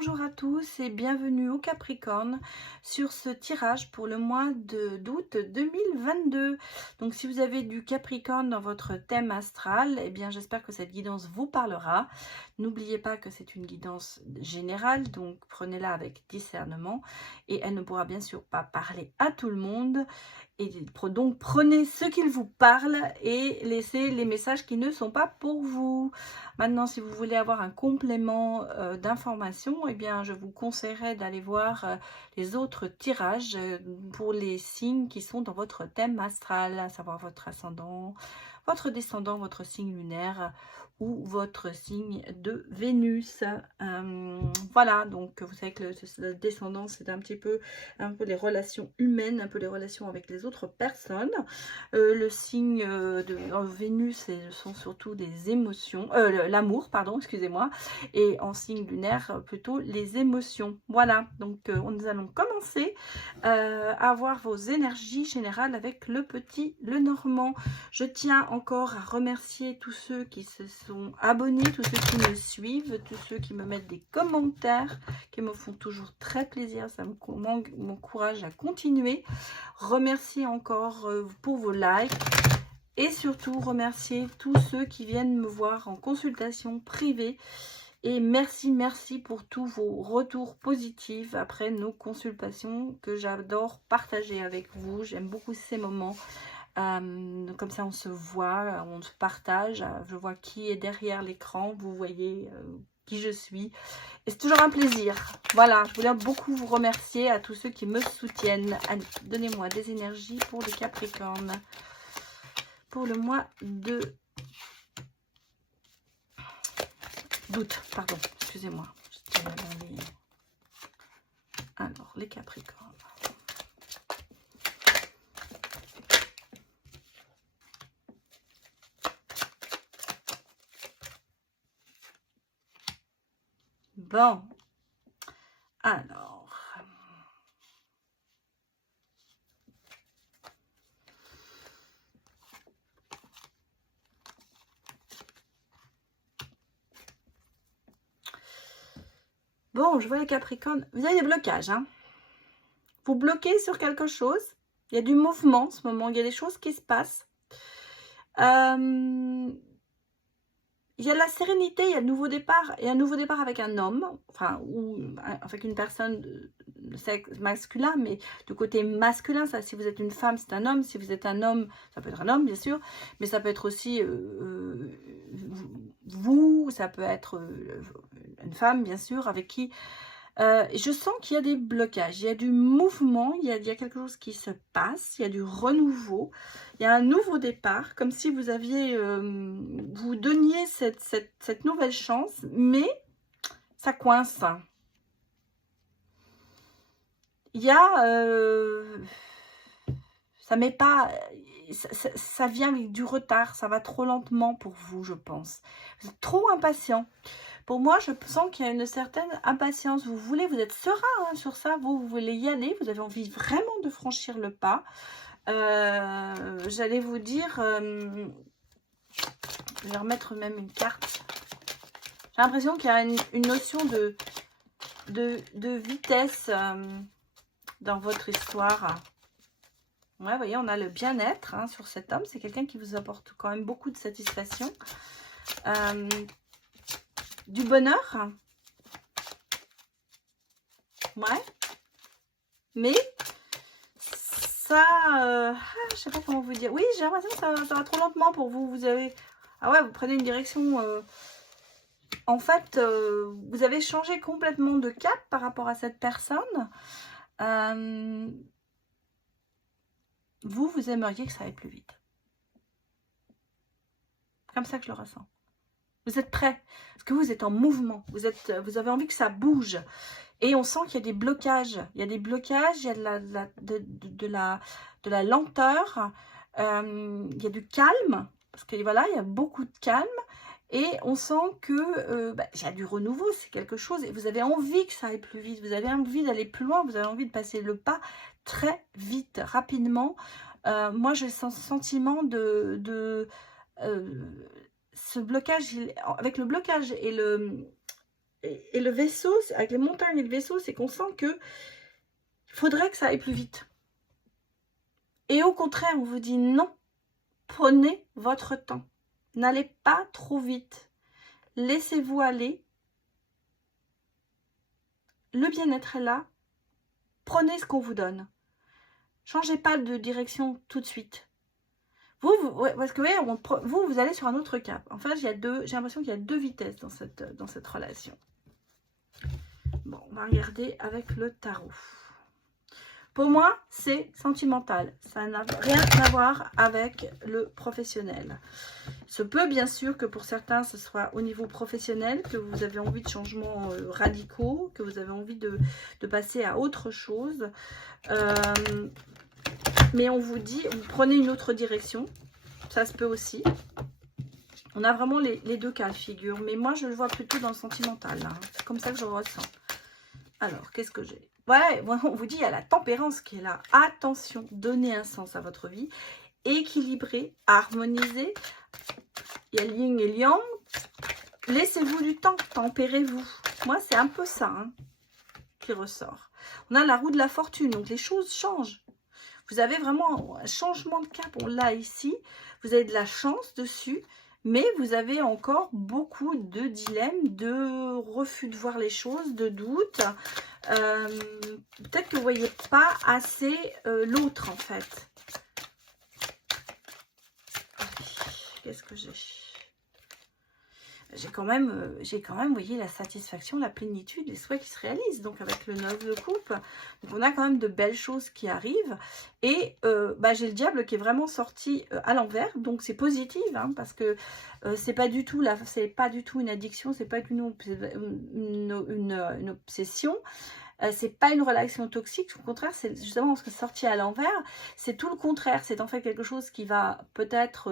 bonjour à tous et bienvenue au Capricorne sur ce tirage pour le mois d'août 2022. Donc si vous avez du Capricorne dans votre thème astral, eh bien j'espère que cette guidance vous parlera. N'oubliez pas que c'est une guidance générale, donc prenez-la avec discernement et elle ne pourra bien sûr pas parler à tout le monde. Et donc prenez ce qu'il vous parle et laissez les messages qui ne sont pas pour vous. Maintenant, si vous voulez avoir un complément d'informations, eh bien, je vous conseillerais d'aller voir les autres tirages pour les signes qui sont dans votre thème astral, à savoir votre ascendant, votre descendant, votre signe lunaire ou votre signe de Vénus. Voilà, donc vous savez que le descendant, c'est un peu les relations humaines, un peu les relations avec les autres personnes. Le signe de Vénus, ce sont surtout des émotions, l'amour, pardon, excusez-moi, et en signe lunaire, plutôt les émotions. Voilà, donc nous allons commencer à voir vos énergies générales avec le petit Lenormand. Je tiens encore à remercier tous ceux qui se sont abonnés, tous ceux qui me suivent, tous ceux qui me mettent des commentaires, qui me font toujours très plaisir, ça m'encourage à continuer. Remercier encore pour vos likes et surtout remercier tous ceux qui viennent me voir en consultation privée. Et merci pour tous vos retours positifs après nos consultations que j'adore partager avec vous. J'aime beaucoup ces moments. Comme ça on se voit, on se partage, je vois qui est derrière l'écran, vous voyez qui je suis et c'est toujours un plaisir. Voilà, je voulais beaucoup vous remercier à tous ceux qui me soutiennent. Allez, donnez-moi des énergies pour les Capricornes pour le mois d'août, pardon, excusez-moi. Alors, les Capricornes. Bon, alors, bon, je vois les Capricornes, vous avez des blocages, hein. Vous bloquez sur quelque chose, il y a du mouvement en ce moment, il y a des choses qui se passent. Il y a de la sérénité, il y a un nouveau départ, et un nouveau départ avec un homme, enfin, ou avec une personne de sexe masculin, mais du côté masculin, ça, si vous êtes une femme, c'est un homme, si vous êtes un homme, ça peut être un homme, bien sûr, mais ça peut être aussi vous, ça peut être une femme, bien sûr, avec qui je sens qu'il y a des blocages, il y a du mouvement, il y a quelque chose qui se passe, il y a du renouveau, il y a un nouveau départ, comme si vous aviez, vous donniez cette nouvelle chance, mais ça coince. Il y a, ça met pas, ça vient avec du retard, ça va trop lentement pour vous, je pense. Vous êtes trop impatient. Pour moi, je sens qu'il y a une certaine impatience. Vous voulez, vous êtes serein hein, sur ça. Vous voulez y aller. Vous avez envie vraiment de franchir le pas. J'allais vous dire... je vais remettre même une carte. J'ai l'impression qu'il y a une notion de vitesse dans votre histoire. Ouais, vous voyez, on a le bien-être hein, sur cet homme. C'est quelqu'un qui vous apporte quand même beaucoup de satisfaction. Du bonheur. Ouais. Mais ça, je sais pas comment vous dire. Oui, j'ai l'impression que ça va trop lentement pour vous. Vous avez, ah ouais, vous prenez une direction. En fait, vous avez changé complètement de cap par rapport à cette personne. Vous aimeriez que ça aille plus vite. Comme ça que je le ressens. Vous êtes prêt, parce que vous êtes en mouvement. Vous avez envie que ça bouge. Et on sent qu'il y a des blocages. Il y a des blocages, il y a de la lenteur. Il y a du calme. Parce que voilà, il y a beaucoup de calme. Et on sent que il y a du renouveau, c'est quelque chose. Et vous avez envie que ça aille plus vite. Vous avez envie d'aller plus loin. Vous avez envie de passer le pas très vite, rapidement. Moi, j'ai ce sentiment ce blocage, avec le blocage et Et le vaisseau, avec les montagnes et le vaisseau, c'est qu'on sent que il faudrait que ça aille plus vite. Et au contraire, on vous dit non, prenez votre temps. N'allez pas trop vite. Laissez-vous aller. Le bien-être est là. Prenez ce qu'on vous donne. Changez pas de direction tout de suite. Ouais, parce que vous allez sur un autre cap. En fait, j'ai l'impression qu'il y a deux vitesses dans cette relation. Bon, on va regarder avec le tarot. Pour moi, c'est sentimental. Ça n'a rien à voir avec le professionnel. Il se peut bien sûr que pour certains, ce soit au niveau professionnel, que vous avez envie de changements radicaux, que vous avez envie de passer à autre chose. Mais on vous dit, vous prenez une autre direction. Ça se peut aussi. On a vraiment les deux cas de figure. Mais moi, je le vois plutôt dans le sentimental. C'est comme ça que je le ressens. Alors, qu'est-ce que j'ai? Voilà, on vous dit, il y a la tempérance qui est là. Attention, donnez un sens à votre vie. Équilibré, harmonisé. Il y a yin et yang. Laissez-vous du temps, tempérez-vous. Moi, c'est un peu ça qui ressort. On a la roue de la fortune, donc les choses changent. Vous avez vraiment un changement de cap, on l'a ici. Vous avez de la chance dessus, mais vous avez encore beaucoup de dilemmes, de refus de voir les choses, de doutes. Peut-être que vous ne voyez pas assez l'autre, en fait. Qu'est-ce que j'ai? J'ai quand même, vous voyez, la satisfaction, la plénitude, les souhaits qui se réalisent. Donc, avec le 9 de coupe, donc on a quand même de belles choses qui arrivent. Et j'ai le diable qui est vraiment sorti à l'envers. Donc, c'est positif, parce que c'est pas du tout une addiction, c'est pas une obsession. C'est pas une relation toxique, au contraire, c'est justement parce que c'est sorti à l'envers. C'est tout le contraire. C'est en fait quelque chose qui va peut-être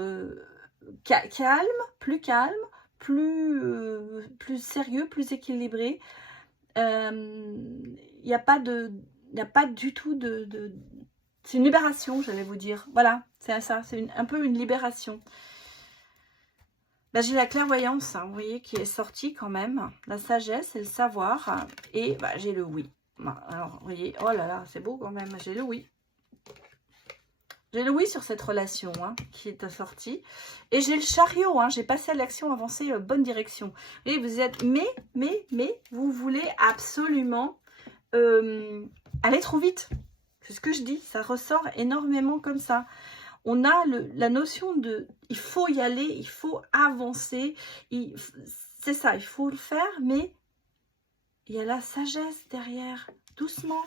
plus calme, plus sérieux, plus équilibré. Il n'y a pas du tout de c'est une libération, j'allais vous dire. Voilà, c'est ça, c'est un peu une libération. Là, j'ai la clairvoyance, vous voyez, qui est sortie quand même. La sagesse et le savoir. Et j'ai le oui. Alors, vous voyez, oh là là, c'est beau quand même. J'ai le oui. J'ai le oui sur cette relation qui est sortie. Et j'ai le chariot. J'ai passé à l'action, avancé, bonne direction. Et vous êtes... Mais, vous voulez absolument aller trop vite. C'est ce que je dis. Ça ressort énormément comme ça. On a la notion de... Il faut y aller, il faut avancer. C'est ça, il faut le faire. Mais il y a la sagesse derrière. Doucement.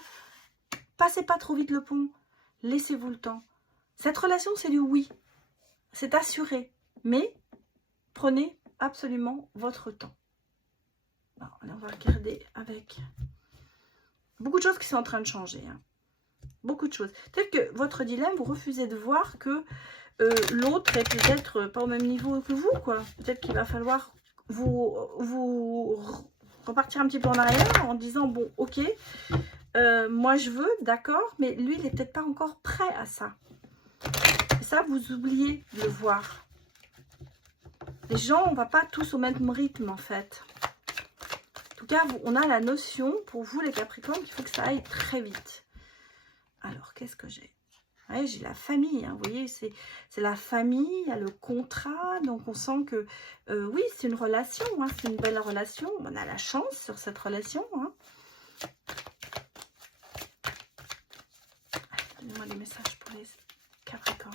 Passez pas trop vite le pont. Laissez-vous le temps. Cette relation, c'est du oui. C'est assuré. Mais prenez absolument votre temps. Alors, on va regarder avec beaucoup de choses qui sont en train de changer. Beaucoup de choses. Peut-être que votre dilemme, vous refusez de voir que l'autre est peut-être pas au même niveau que vous, quoi. Peut-être qu'il va falloir vous repartir un petit peu en arrière en disant, bon, ok, moi je veux, d'accord, mais lui, il n'est peut-être pas encore prêt à ça. Et ça, vous oubliez de le voir. Les gens, on ne va pas tous au même rythme, en fait. En tout cas, on a la notion, pour vous, les Capricornes, qu'il faut que ça aille très vite. Alors, qu'est-ce que j'ai? Ouais, j'ai la famille, vous voyez, c'est la famille, il y a le contrat, donc on sent que, oui, c'est une relation, c'est une belle relation, on a la chance sur cette relation. Donnez-moi des messages pour les Capricornes.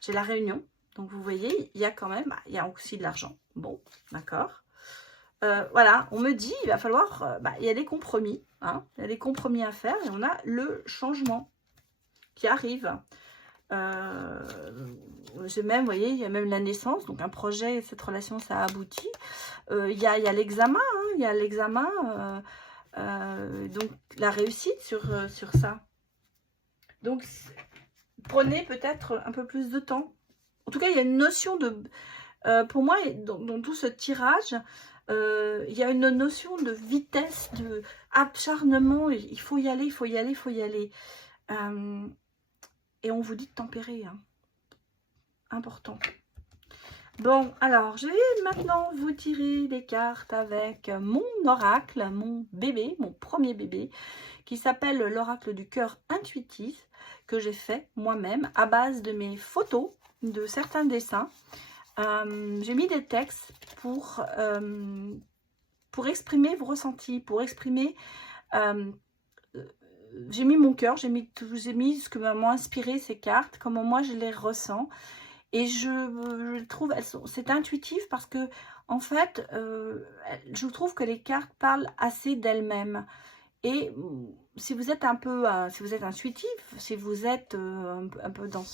J'ai la réunion, donc vous voyez, il y a quand même, il y a aussi de l'argent. Bon, d'accord. Voilà, on me dit, il va falloir, il y a des compromis, il y a des compromis à faire, et on a le changement qui arrive. J'ai même, vous voyez, il y a même la naissance, donc un projet, cette relation, ça aboutit. Il y a l'examen, il y a l'examen, donc la réussite sur ça. Donc, prenez peut-être un peu plus de temps. En tout cas, il y a une notion de... pour moi, dans tout ce tirage, il y a une notion de vitesse, de acharnement. Il faut y aller, il faut y aller, il faut y aller. Et on vous dit de tempérer. Important. Bon, alors, je vais maintenant vous tirer les cartes avec mon oracle, mon bébé, mon premier bébé, qui s'appelle l'oracle du cœur intuitif, que j'ai fait moi-même à base de mes photos, de certains dessins. J'ai mis des textes pour exprimer vos ressentis, pour exprimer... j'ai mis mon cœur, j'ai mis ce que m'ont inspiré ces cartes, comment moi je les ressens. Et je trouve, c'est intuitif parce que, en fait, je trouve que les cartes parlent assez d'elles-mêmes. Et si vous êtes un peu, si vous êtes intuitif, si vous êtes un peu dans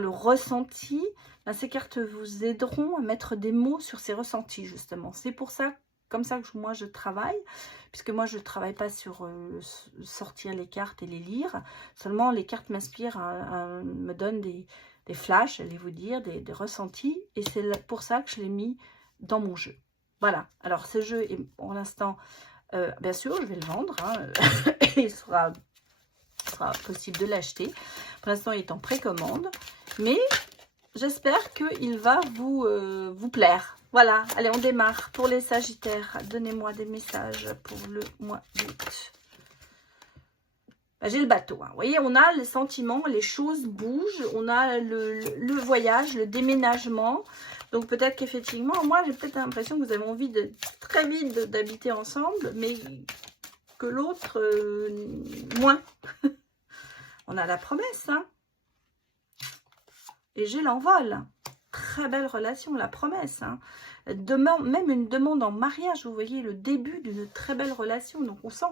le ressenti, ben, ces cartes vous aideront à mettre des mots sur ces ressentis, justement. C'est pour ça, comme ça que moi je travaille, puisque moi je ne travaille pas sur sortir les cartes et les lire, seulement les cartes m'inspirent, me donnent des flashs, allez vous dire, des ressentis, et c'est pour ça que je l'ai mis dans mon jeu. Voilà, alors ce jeu est pour l'instant, bien sûr, je vais le vendre, hein, et il sera possible de l'acheter. Pour l'instant, il est en précommande, mais j'espère qu'il va vous plaire. Voilà, allez, on démarre. Pour les Sagittaires, donnez-moi des messages pour le mois d'août. J'ai le bateau, hein. Vous voyez, on a les sentiments, les choses bougent, on a le voyage, le déménagement. Donc peut-être qu'effectivement, moi j'ai peut-être l'impression que vous avez envie de très vite d'habiter ensemble, mais que l'autre, moins. On a la promesse, hein. Et j'ai l'envol. Très belle relation, la promesse, hein. Même une demande en mariage, vous voyez, le début d'une très belle relation. Donc on sent.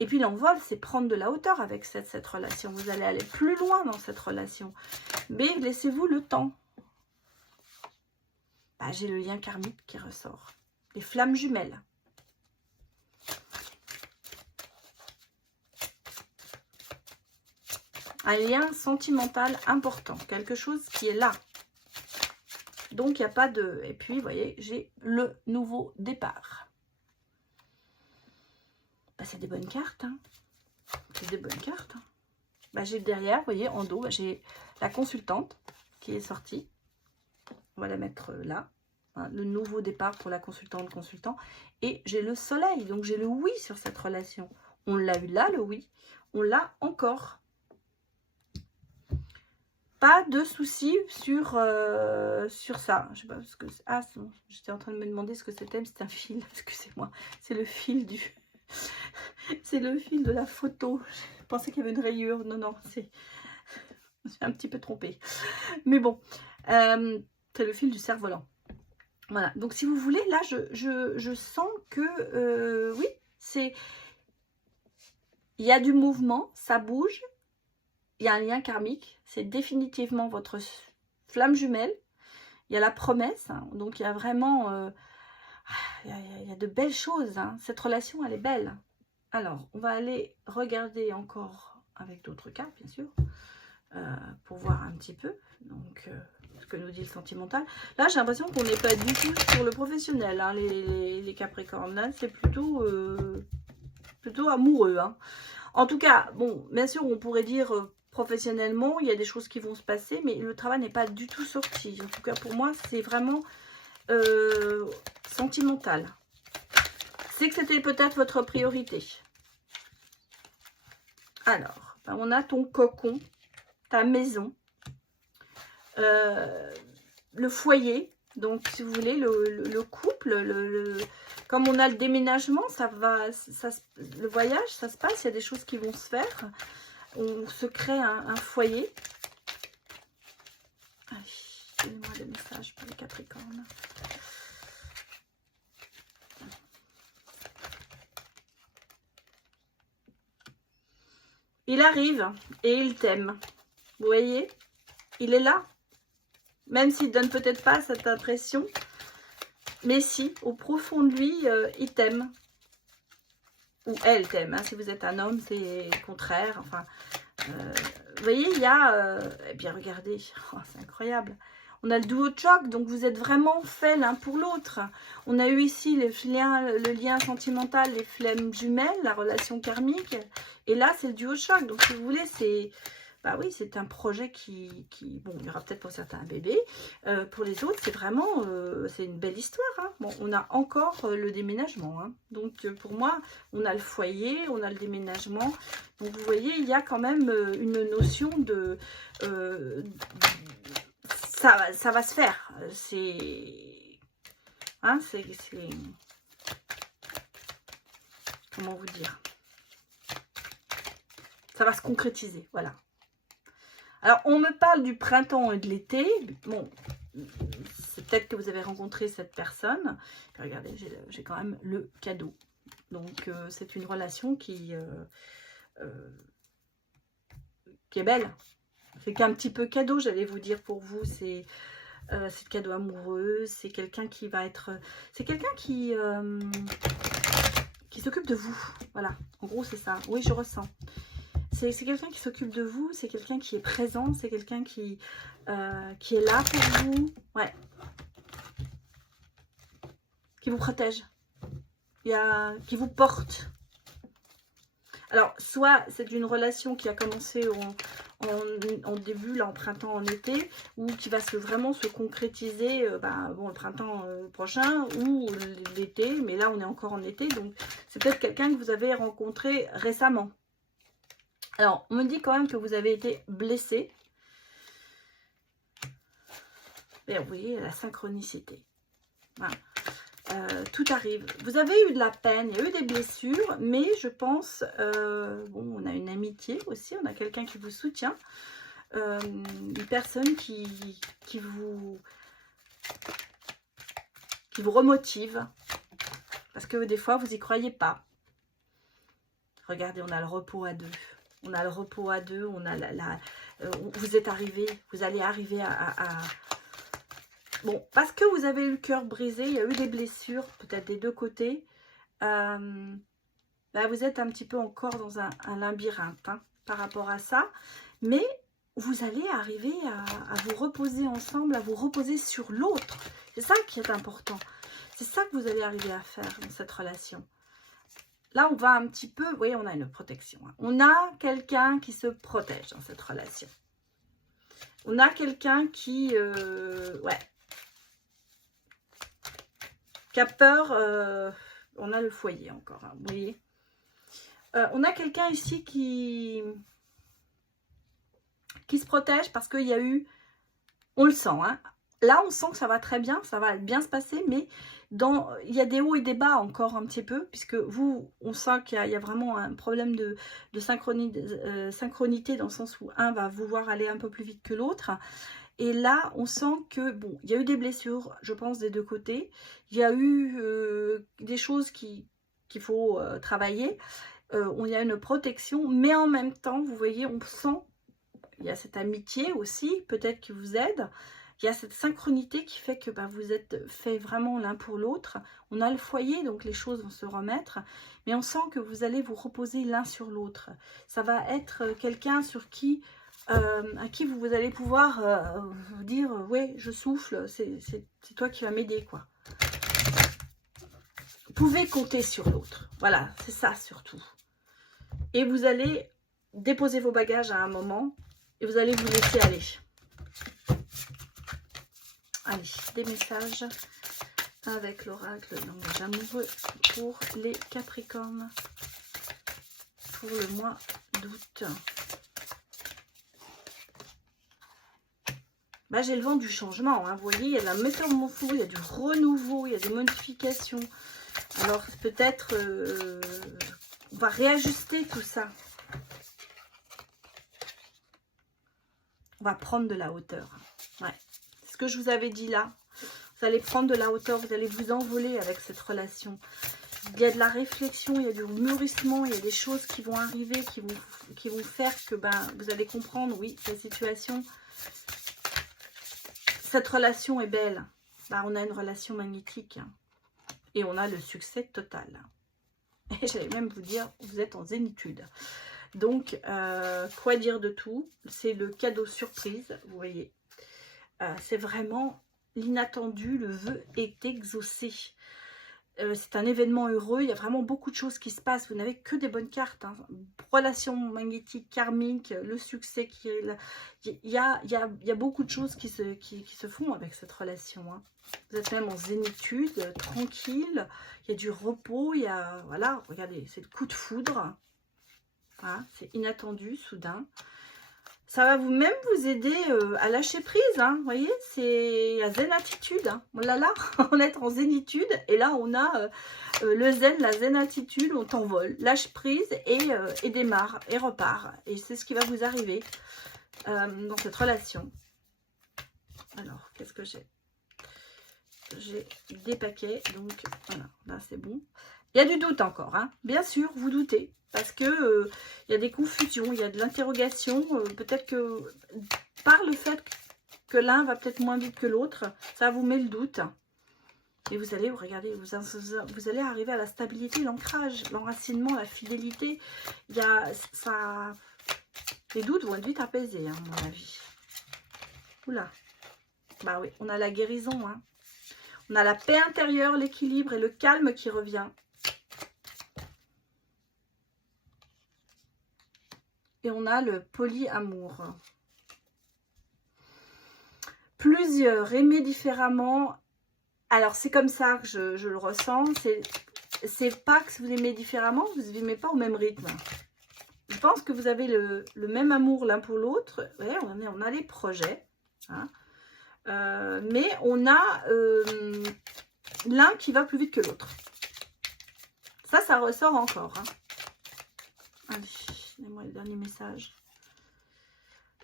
Et puis l'envol, c'est prendre de la hauteur avec cette relation. Vous allez aller plus loin dans cette relation. Mais laissez-vous le temps. Bah, j'ai le lien karmique qui ressort. Les flammes jumelles. Un lien sentimental important. Quelque chose qui est là. Donc, il n'y a pas de... Et puis, vous voyez, j'ai le nouveau départ. Bah, c'est des bonnes cartes. Hein. C'est des bonnes cartes. Hein. Bah, j'ai derrière, vous voyez, en dos, bah, j'ai la consultante qui est sortie. On va la mettre là. Hein, le nouveau départ pour la consultante, consultant. Et j'ai le soleil. Donc, j'ai le oui sur cette relation. On l'a eu là, le oui. On l'a encore. Pas de soucis sur ça. Je sais pas ce que c'est. Ah, j'étais en train de me demander ce que c'était, mais c'est un fil. Excusez-moi. C'est le fil du... c'est le fil de la photo. Je pensais qu'il y avait une rayure. Non, non, c'est... Je suis un petit peu trompée. Mais bon, c'est le fil du cerf-volant. Voilà. Donc, si vous voulez, là, je sens que... oui, c'est... Il y a du mouvement, ça bouge. Il y a un lien karmique, c'est définitivement votre flamme jumelle. Il y a la promesse, hein, donc il y a vraiment... il y a de belles choses. Hein. Cette relation, elle est belle. Alors, on va aller regarder encore avec d'autres cartes, bien sûr, pour voir un petit peu donc, ce que nous dit le sentimental. Là, j'ai l'impression qu'on n'est pas du tout sur le professionnel, hein, les Capricornes. Là, c'est plutôt amoureux. Hein. En tout cas, bon, bien sûr, on pourrait dire... professionnellement, il y a des choses qui vont se passer, mais le travail n'est pas du tout sorti. En tout cas, pour moi, c'est vraiment sentimental. C'est que c'était peut-être votre priorité. Alors, ben, on a ton cocon, ta maison, le foyer. Donc, si vous voulez, le couple, comme on a le déménagement, le voyage, ça se passe, il y a des choses qui vont se faire. On se crée un foyer. Donnez-moi des messages pour les Capricornes. Il arrive et il t'aime. Vous voyez? Il est là. Même s'il ne donne peut-être pas cette impression. Mais si, au profond de lui, il t'aime. Ou elle t'aime. Hein. Si vous êtes un homme, c'est le contraire. Enfin, vous voyez, il y a... eh bien, regardez. Oh, c'est incroyable. On a le duo de choc, donc vous êtes vraiment faits l'un pour l'autre. On a eu ici le lien sentimental, les flammes jumelles, la relation karmique. Et là, c'est le duo de choc. Donc, si vous voulez, c'est bah oui, c'est un projet bon, il y aura peut-être pour certains un bébé. Pour les autres, c'est vraiment, c'est une belle histoire. Hein. Bon, on a encore le déménagement. Hein. Donc, pour moi, on a le foyer, on a le déménagement. Donc, vous voyez, il y a quand même une notion de... ça va se faire. Hein, c'est... Comment vous dire? Ça va se concrétiser, voilà. Alors, on me parle du printemps et de l'été. Bon, c'est peut-être que vous avez rencontré cette personne. Puis regardez, j'ai quand même le cadeau. Donc, c'est une relation qui est belle. C'est qu'un petit peu cadeau, j'allais vous dire pour vous. C'est le cadeau amoureux. C'est quelqu'un qui va être... C'est quelqu'un qui s'occupe de vous. Voilà, en gros, c'est ça. Oui, je ressens. C'est quelqu'un qui s'occupe de vous, c'est quelqu'un qui est présent, c'est quelqu'un qui est là pour vous, ouais, qui vous protège, qui vous porte. Alors, soit c'est une relation qui a commencé en début, là, en printemps, en été, ou qui va vraiment se concrétiser bon, le printemps prochain, ou l'été, mais là, on est encore en été, donc c'est peut-être quelqu'un que vous avez rencontré récemment. Alors, on me dit quand même que vous avez été blessé. Et vous voyez, la synchronicité. Voilà. Tout arrive. Vous avez eu de la peine, il y a eu des blessures, mais je pense, bon, on a une amitié aussi, on a quelqu'un qui vous soutient, une personne qui vous remotive, parce que des fois, vous n'y croyez pas. Regardez, on a le repos à deux. On a le repos à deux, on a vous êtes arrivé, vous allez arriver à... Bon, parce que vous avez eu le cœur brisé, il y a eu des blessures, peut-être des deux côtés. Là, vous êtes un petit peu encore dans un labyrinthe hein, par rapport à ça. Mais vous allez arriver à vous reposer ensemble, à vous reposer sur l'autre. C'est ça qui est important. C'est ça que vous allez arriver à faire dans cette relation. Là, on va un petit peu... Vous voyez, on a une protection. Hein. On a quelqu'un qui se protège dans cette relation. On a quelqu'un qui... ouais. Qui a peur... on a le foyer encore, hein, vous voyez. On a quelqu'un ici qui se protège parce qu'il y a eu... On le sent, hein. Là, on sent que ça va très bien, ça va bien se passer, mais il y a des hauts et des bas encore un petit peu, puisque vous, on sent qu'il y a vraiment un problème de synchronité, dans le sens où un va vouloir aller un peu plus vite que l'autre. Et là, on sent que, bon, il y a eu des blessures, je pense, des deux côtés. Il y a eu des choses qu'il faut travailler. Il y a une protection, mais en même temps, vous voyez, on sent, il y a cette amitié aussi, peut-être qui vous aide. Il y a cette synchronité qui fait que vous êtes fait vraiment l'un pour l'autre. On a le foyer, donc les choses vont se remettre. Mais on sent que vous allez vous reposer l'un sur l'autre. Ça va être quelqu'un sur qui, à qui vous allez pouvoir vous dire « Ouais, je souffle, c'est toi qui vas m'aider, quoi. » Vous pouvez compter sur l'autre. Voilà, c'est ça surtout. Et vous allez déposer vos bagages à un moment et vous allez vous laisser aller. Allez, des messages avec l'oracle langage amoureux pour les Capricornes pour le mois d'août. J'ai le vent du changement, hein. Vous voyez, il y a de la métamorphose, il y a du renouveau, il y a des modifications. Alors peut-être on va réajuster tout ça. On va prendre de la hauteur. Ouais. Ce que je vous avais dit là, vous allez prendre de la hauteur, vous allez vous envoler avec cette relation. Il y a de la réflexion, il y a du mûrissement, il y a des choses qui vont arriver, qui vont faire que vous allez comprendre, oui, la situation, cette relation est belle. On a une relation magnétique et on a le succès total. Et j'allais même vous dire, vous êtes en zénitude. Donc, quoi dire de tout? C'est le cadeau surprise, vous voyez. C'est vraiment l'inattendu, le vœu est exaucé. c'est un événement heureux, il y a vraiment beaucoup de choses qui se passent, vous n'avez que des bonnes cartes, hein. Relation magnétique, karmique, le succès, il y a beaucoup de choses qui se font avec cette relation, hein. Vous êtes même en zénitude, tranquille, il y a du repos, il y a, voilà, regardez, c'est le coup de foudre, voilà, c'est inattendu, soudain. Ça va même vous aider à lâcher prise, hein, vous voyez, c'est la zen attitude, hein. Oh là là, on est en zénitude, et là on a le zen, la zen attitude, on t'envole, lâche prise et démarre, et repart. Et c'est ce qui va vous arriver dans cette relation. Alors, qu'est-ce que j'ai? J'ai des paquets, donc voilà, là c'est bon. Il y a du doute encore, hein. Bien sûr, vous doutez. Parce que il y a des confusions, il y a de l'interrogation. Peut-être que par le fait que l'un va peut-être moins vite que l'autre, ça vous met le doute. Et vous allez, regardez, vous allez arriver à la stabilité, l'ancrage, l'enracinement, la fidélité. Il y a ça. Les doutes vont être vite apaisés, hein, à mon avis. Oula. Bah oui, on a la guérison, hein. On a la paix intérieure, l'équilibre et le calme qui revient. Et on a le polyamour. Plusieurs, aimer différemment. Alors, c'est comme ça que je le ressens. C'est pas que vous aimez différemment, vous n'aimez pas au même rythme. Je pense que vous avez le même amour l'un pour l'autre. Ouais, on a les projets. Hein. Mais on a l'un qui va plus vite que l'autre. Ça ressort encore. Hein. Allez. Donnez-moi le dernier message.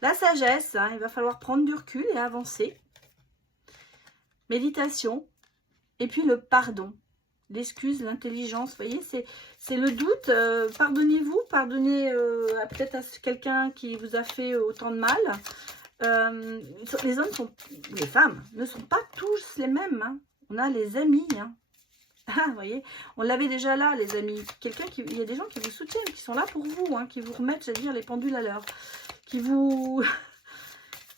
La sagesse, hein, il va falloir prendre du recul et avancer. Méditation. Et puis le pardon. L'excuse, l'intelligence. Vous voyez, c'est le doute. Pardonnez-vous. Pardonnez peut-être à quelqu'un qui vous a fait autant de mal. Les hommes les femmes ne sont pas tous les mêmes. Hein. On a les amis. Hein. Ah, vous voyez, on l'avait déjà là, les amis. Il y a des gens qui vous soutiennent, qui sont là pour vous, hein, qui vous remettent, j'allais dire, les pendules à l'heure. Qui vous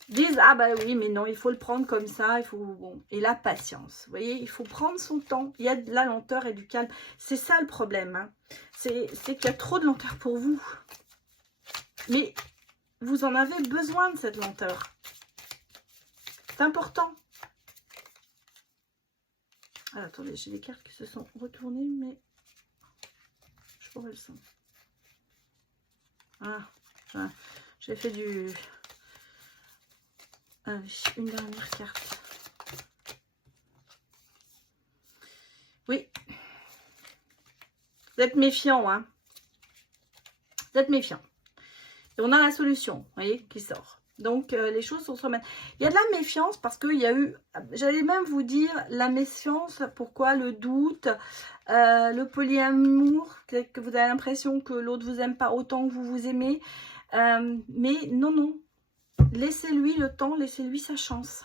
disent, ah bah oui, mais non, il faut le prendre comme ça, il faut... Bon. Et la patience, vous voyez, il faut prendre son temps. Il y a de la lenteur et du calme. C'est ça le problème. Hein. C'est qu'il y a trop de lenteur pour vous. Mais vous en avez besoin de cette lenteur. C'est important. Ah, attendez, j'ai des cartes qui se sont retournées, mais je pourrais le sens. Ah, j'ai fait du... Ah oui, une dernière carte. Oui. Vous êtes méfiant, hein. Vous êtes méfiant. Et on a la solution, vous voyez, qui sort. Donc, les choses se remettent. Il y a de la méfiance parce qu'il y a eu, j'allais même vous dire, la méfiance, pourquoi le doute, le polyamour, que vous avez l'impression que l'autre vous aime pas autant que vous vous aimez. Mais non, non. Laissez-lui le temps, laissez-lui sa chance.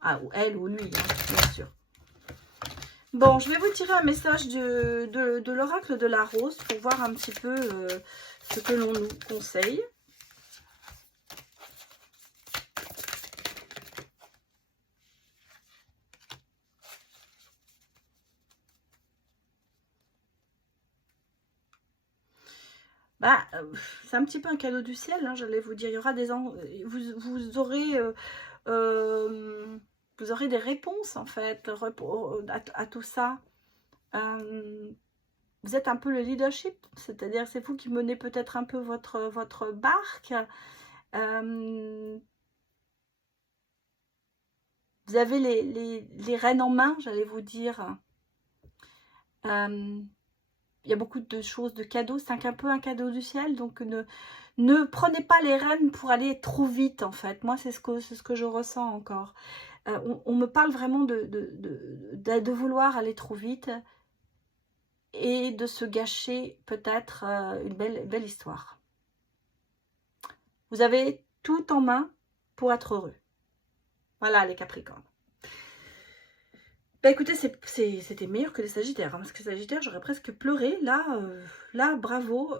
Ah, ou elle ou lui, hein, bien sûr. Bon, je vais vous tirer un message de l'oracle de la rose pour voir un petit peu ce que l'on nous conseille. Bah, c'est un petit peu un cadeau du ciel, hein, j'allais vous dire. Il y aura des vous aurez des réponses en fait à tout ça. Vous êtes un peu le leadership, c'est-à-dire c'est vous qui menez peut-être un peu votre barque. Vous avez les rênes en main, j'allais vous dire. Il y a beaucoup de choses, de cadeaux. C'est un peu un cadeau du ciel. Donc, ne prenez pas les rênes pour aller trop vite, en fait. Moi, c'est ce que je ressens encore. On me parle vraiment de vouloir aller trop vite et de se gâcher peut-être une belle histoire. Vous avez tout en main pour être heureux. Voilà, les Capricornes. Bah écoutez, c'était meilleur que les Sagittaires, hein, parce que les Sagittaires, j'aurais presque pleuré. Là, bravo.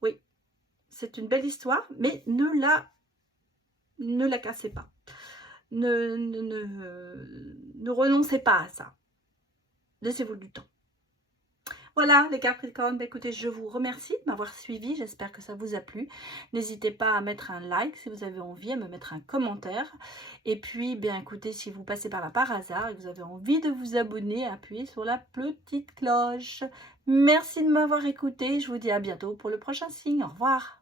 Oui, c'est une belle histoire, mais ne la cassez pas. Ne renoncez pas à ça. laissez-vous du temps. Voilà les Capricornes, bah, écoutez, je vous remercie de m'avoir suivi, j'espère que ça vous a plu. N'hésitez pas à mettre un like si vous avez envie, à me mettre un commentaire. Et puis, bien écoutez, si vous passez par là par hasard et que vous avez envie de vous abonner, appuyez sur la petite cloche. Merci de m'avoir écouté, je vous dis à bientôt pour le prochain signe, au revoir.